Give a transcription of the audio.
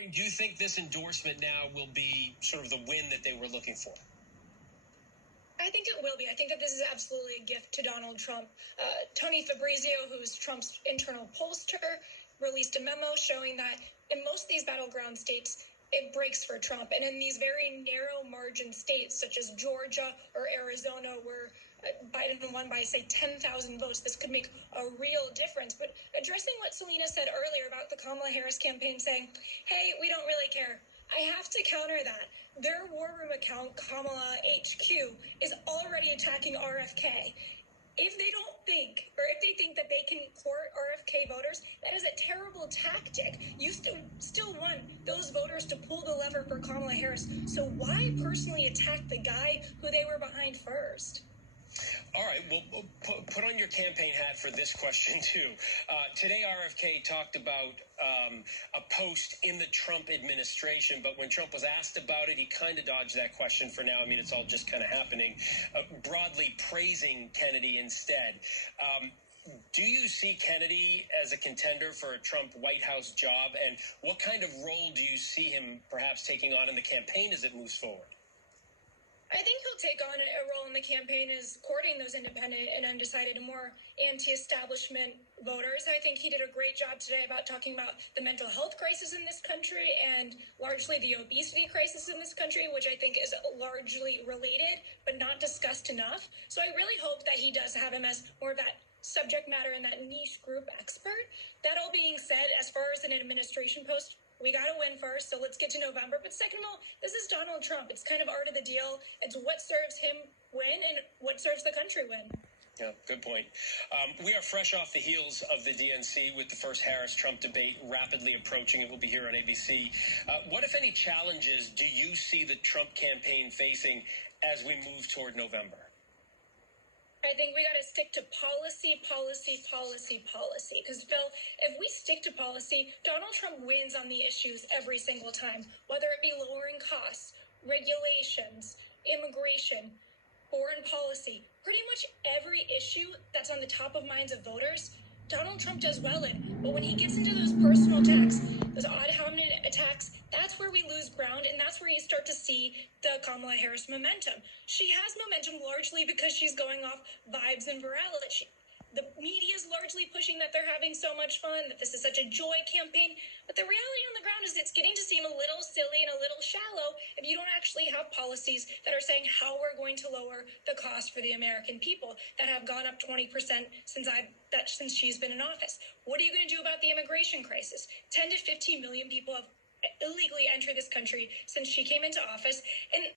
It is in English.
wondering, do you think this endorsement now will be sort of the win that they were looking for? I think it will be. I think that this is absolutely a gift to Donald Trump. Tony Fabrizio, who's Trump's internal pollster, released a memo showing that in most of these battleground states, it breaks for Trump. And in these very narrow margin states, such as Georgia or Arizona, where Biden won by, say, 10,000 votes, this could make a real difference. But addressing what Selena said earlier about the Kamala Harris campaign saying, hey, we don't really care, I have to counter that. Their war room account, Kamala HQ, is already attacking RFK. If they don't think, or if they think that they can court RFK voters, that is a terrible tactic. You still want those voters to pull the lever for Kamala Harris. So why personally attack the guy who they were behind first? All right, well, put on your campaign hat for this question, too. Today, RFK talked about a post in the Trump administration, but when Trump was asked about it, he kind of dodged that question for now. I mean, it's all just kind of happening, broadly praising Kennedy instead. Do you see Kennedy as a contender for a Trump White House job, and what kind of role do you see him perhaps taking on in the campaign as it moves forward? I think he'll take on a role in the campaign as courting those independent and undecided and more anti-establishment voters. I think he did a great job today about talking about the mental health crisis in this country and largely the obesity crisis in this country, which I think is largely related but not discussed enough. So I really hope that he does have him as more of that subject matter and that niche group expert. That all being said, as far as an administration post, we got to win first, so let's get to November. But second of all, this is Donald Trump. It's kind of art of the deal. It's what serves him win and what serves the country win. Yeah, good point. We are fresh off the heels of the DNC with the first Harris-Trump debate rapidly approaching. It will be here on ABC. What, if any, challenges do you see the Trump campaign facing as we move toward November? I think we got to stick to policy. Because, Phil, if we stick to policy, Donald Trump wins on the issues every single time, whether it be lowering costs, regulations, immigration, foreign policy. Pretty much every issue that's on the top of minds of voters, Donald Trump does well in. But when he gets into those personal attacks, those ad hominem attacks, that's where we lose ground, and that's where you start to see the Kamala Harris momentum. She has momentum largely because she's going off vibes and virality. The media is largely pushing that they're having so much fun, that this is such a joy campaign. But the reality on the ground is it's getting to seem a little silly and a little shallow if you don't actually have policies that are saying how we're going to lower the cost for the American people that have gone up 20% since she's been in office. What are you going to do about the immigration crisis? 10 to 15 million people have illegally entered this country since she came into office. And